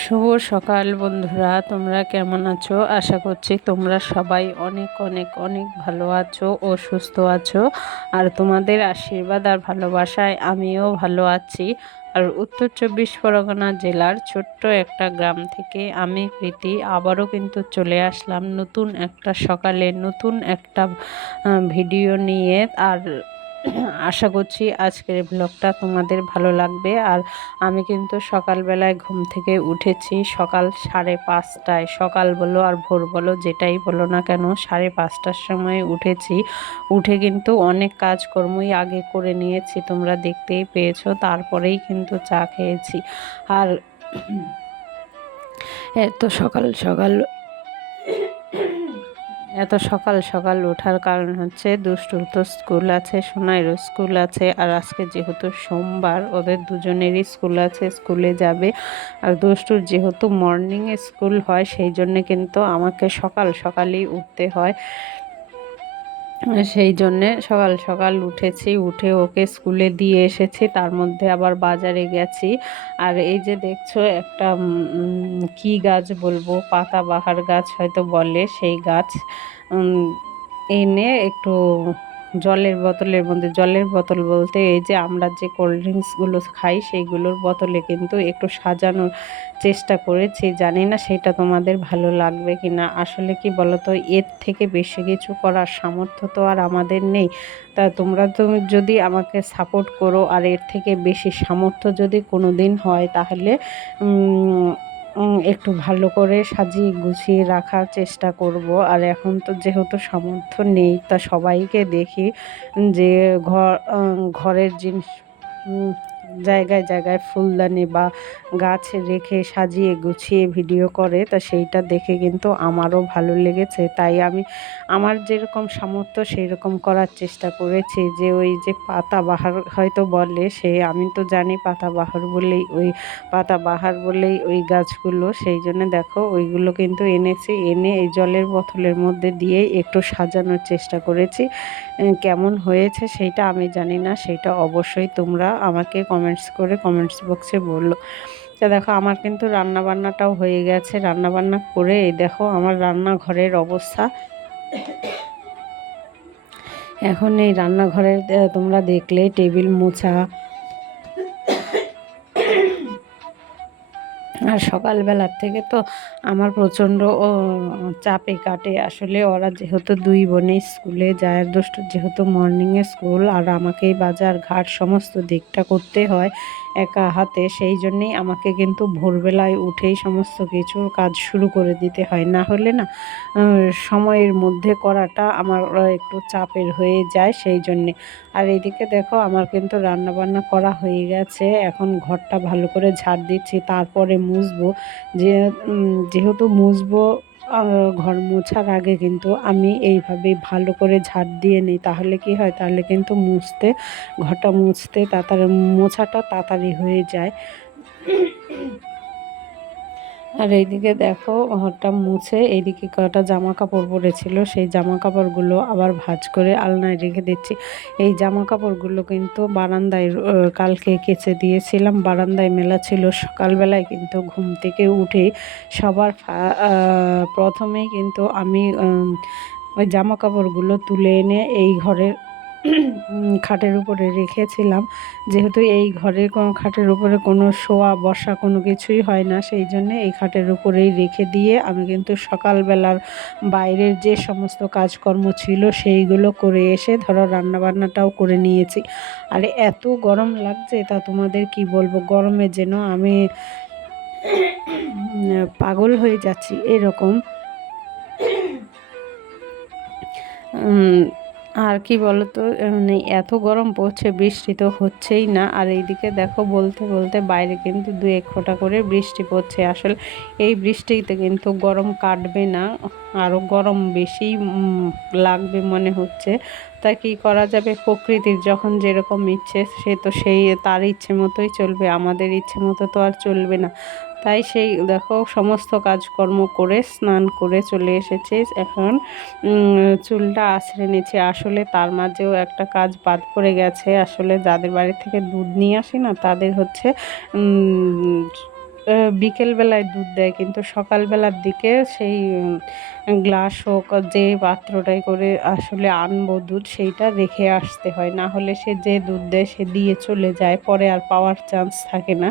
শুভ সকাল বন্ধুরা, তোমরা কেমন আছো? আশা করছি তোমরা সবাই অনেক অনেক অনেক ভালো আছো ও সুস্থ আছো। আর তোমাদের আশীর্বাদ আর ভালোবাসায় আমিও ভালো আছি। আর উত্তর চব্বিশ পরগনা জেলার ছোট্ট একটা গ্রাম থেকে আমি প্রীতি আবারও কিন্তু চলে আসলাম নতুন একটা সকালে নতুন একটা ভিডিও নিয়ে। আর আশা করছি আজকের ব্লগটা তোমাদের ভালো লাগবে। আর আমি কিন্তু সকালবেলায় ঘুম থেকে উঠেছি, সকাল সাড়ে পাঁচটায়। সকাল বলো আর ভোর বলো, যেটাই বলো না কেন, সাড়ে পাঁচটার সময় উঠেছি। উঠে কিন্তু অনেক কাজকর্মই আগে করে নিয়েছি, তোমরা দেখতেই পেয়েছ, তারপরেই কিন্তু চা খেয়েছি। আর এত সকাল সকাল এত সকাল সকাল ওঠার কারণ হচ্ছে দুষ্টুর তো স্কুল আছে, সোনাইরও স্কুল আছে, আর আজকে যেহেতু সোমবার, ওদের দুজনেরই স্কুল আছে, স্কুলে যাবে। আর দুষ্টুর যেহেতু মর্নিংয়ে স্কুল হয়, সেই জন্যে কিন্তু আমাকে সকাল সকালই উঠতে হয়। সেই জন্যে সকাল সকাল উঠেছি, উঠে ওকে স্কুলে দিয়ে এসেছি, তার মধ্যে আবার বাজারে গেছি। আর এই যে দেখছ, একটা কি গাছ বলব পাতাবাহার গাছ হয়তো বলে, সেই গাছ এনে একটু জলের বোতলের মধ্যে, জলের বোতল বলতে এই যে আমরা যে কোল্ড ড্রিঙ্কসগুলো খাই সেইগুলোর বোতলে কিন্তু একটু সাজানোর চেষ্টা করেছি। জানি না সেটা তোমাদের ভালো লাগবে কি না আসলে কি বলতো, এর থেকে বেশি কিছু করার সামর্থ্য তো আর আমাদের নেই। তা তোমরা তুমি যদি আমাকে সাপোর্ট করো, আর এর থেকে বেশি সামর্থ্য যদি কোনো দিন হয় তাহলে একটু ভালো করে সাজিয়ে গুছিয়ে রাখার চেষ্টা করব। আর এখন তো যেহেতু সামর্থ্য নেই, তা সবাইকে দেখি যে ঘর ঘরের জিনিস জায়গায় জায়গায় ফুলদানি বা গাছ রেখে সাজিয়ে গুছিয়ে ভিডিও করে, তা সেইটা দেখে কিন্তু আমারও ভালো লেগেছে। তাই আমি আমার যেরকম সামর্থ্য সেই রকম করার চেষ্টা করেছি যে ওই যে পাতাবাহার হয়তো বলে, সে আমি তো জানি পাতাবাহার বলেই, ওই পাতাবাহার বলেই ওই গাছগুলো, সেই জন্য দেখো ওইগুলো কিন্তু এনেছি, এনে এই জলের বোতলের মধ্যে দিয়ে একটু সাজানোর চেষ্টা করেছি। কেমন হয়েছে সেইটা আমি জানি না সেটা অবশ্যই তোমরা আমাকে কমেন্টস করে কমেন্টস বক্সে বলল তো দেখো, আমার কিন্তু রান্না বান্নাটাও হয়ে গেছে। রান্না বান্না করে এই দেখো, আমার রান্নাঘরের অবস্থা। এখন এই রান্নাঘরের তোমরা দেখলে, টেবিল মোছা আর সকালবেলার থেকে তো আমার প্রচণ্ড চাপে কাটে। আসলে ওরা যেহেতু দুই বোনে স্কুলে যায়, দুষ্ট যেহেতু মর্নিংয়ে স্কুল আর আমাকেই বাজার ঘাট সমস্ত দিকটা করতে হয় একা হাতে, সেই জন্যেই আমাকে কিন্তু ভোরবেলায় উঠেই সমস্ত কিছুর কাজ শুরু করে দিতে হয়। না হলে না সময়ের মধ্যে করাটা আমার একটু চাপের হয়ে যায় সেই জন্যে। আর এদিকে দেখো, আমার কিন্তু রান্না বান্না করা হয়ে গেছে। এখন ঘরটা ভালো করে ঝাড় দিচ্ছি, তারপরে মুছবো। যে যেহেতু মুছবো ঘর মোছার আগে কিন্তু আমি এইভাবে ভালো করে ঝাড় দিয়ে নিই। তাহলে কি হয়? তাহলে কিন্তু মুছতে, ঘরটা মুছতে তাড়াতাড়ি, মোছাটা তাড়াতাড়ি হয়ে যায়। আর এইদিকে দেখো, ঘরটা মুছে এইদিকে কটা জামা কাপড় পরেছিল সেই জামা কাপড়গুলো আবার ভাজ করে আলনায় রেখে দিচ্ছি। এই জামা কাপড়গুলো কিন্তু বারান্দায় কালকে কেচে দিয়েছিলাম। বারান্দায় মেলা ছিল, সকালবেলায় কিন্তু ঘুম থেকে উঠে সবার প্রথমেই কিন্তু আমি ওই জামা কাপড়গুলো তুলে এনে এই ঘরের খাটের উপরে রেখেছিলাম। যেহেতু এই ঘরে কোনো খাটের উপরে কোনো শোয়া, বসা কোনো কিছুই হয় না, সেই জন্যে এই খাটের উপরেই রেখে দিয়ে আমি কিন্তু সকালবেলার বাইরের যে সমস্ত কাজকর্ম ছিল সেইগুলো করে এসে ধরো রান্নাবান্নাটাও করে নিয়েছি। আর এত গরম লাগছে, তা তোমাদের কি বলব? গরমে যেন আমি পাগল হয়ে যাচ্ছি, এরকম। আর কি বলতো মানে এত গরম পড়ছে, বৃষ্টি তো হচ্ছেই না। আর এইদিকে দেখো, বলতে বলতে বাইরে কিন্তু দু এক ফোঁটা করে বৃষ্টি পড়ছে। আসলে এই বৃষ্টিতে কিন্তু গরম কাটবে না আরও গরম বেশি লাগবে মনে হচ্ছে। তা কি করা যাবে? প্রকৃতির যখন যেরকম ইচ্ছে, সে তো সেই, তার ইচ্ছে মতোই চলবে। আমাদের ইচ্ছে মতো তো আর চলবে না। তাই সেই দেখো সমস্ত কাজকর্ম করে, স্নান করে চলে এসেছে। এখন চুলটা আছড়ে নিচ্ছে আসলে তার মাঝেও একটা কাজ বাদ পড়ে গেছে। আসলে যাদের বাড়ি থেকে দুধ নিয়ে আসি না, তাদের হচ্ছে বিকেলবেলায় দুধ দেয়, কিন্তু সকালবেলার দিকে সেই গ্লাস হোক যে পাত্রটাই করে আসলে আনব দুধ, সেইটা রেখে আসতে হয়। না হলে সে যে দুধ দেয়, সে দিয়ে চলে যায়। পরে আর পাওয়ার চান্স থাকে না।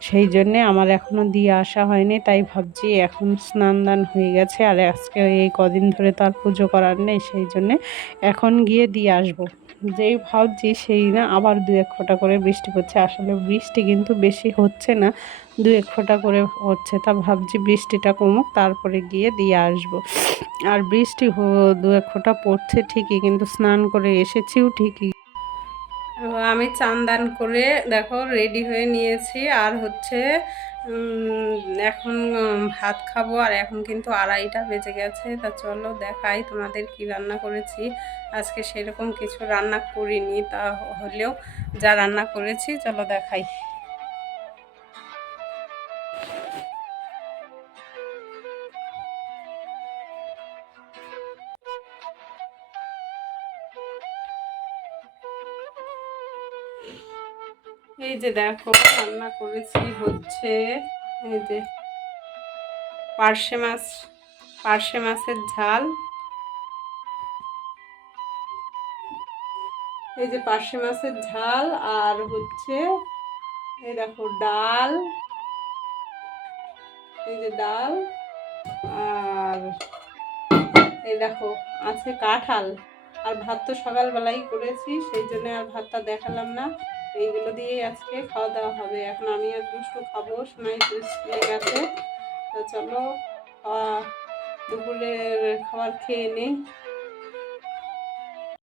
সেই জন্যে আমার এখনও দিয়ে আসা হয়নি। তাই ভাবছি এখন স্নান দান হয়ে গেছে। আর আজকে এই কদিন ধরে তো আর পুজো করার নেই। সেই জন্যে এখন গিয়ে দিয়ে আসব। যেই ভাবছি সেই না, আবার দু এক ফোঁটা করে বৃষ্টি পড়ছে। আসলে বৃষ্টি কিন্তু বেশি হচ্ছে না দু এক ফোঁটা করে হচ্ছে। তা ভাবছি বৃষ্টিটা কমুক, তারপরে গিয়ে দিয়ে আসব। আর বৃষ্টি দু এক ফোঁটা পড়ছে ঠিকই, কিন্তু স্নান করে এসেছিও ঠিকই। আমি চান দান করে দেখো রেডি হয়ে নিয়েছি। আর হচ্ছে এখন ভাত খাব। আর এখন কিন্তু আড়াইটা বেজে গেছে। তা চলো দেখাই তোমাদের কি রান্না করেছি। আজকে সেরকম কিছু রান্না করিনি। তা হলেও যা রান্না করেছি, চলো দেখাই। এই যে দেখো, রান্না করেছি হচ্ছে এই যে পার্শে মাছ, পার্শে মাছের ঝাল। এই যে পার্শে মাছের ঝাল আর হচ্ছে এই দেখো ডাল। এই যে ডাল আর এই দেখো আছে কাঁঠাল। আর ভাত তো সকালবেলাই করেছি, সেই জন্য আর ভাতটা দেখালাম না। এইগুলো দিয়েই আজকে খাওয়া দাওয়া হবে। এখন আমি আর দুষ্টু খাব, সোনাই স্কুলে গেছে। তো চলো দুপুরের খাবার খেয়ে নিই।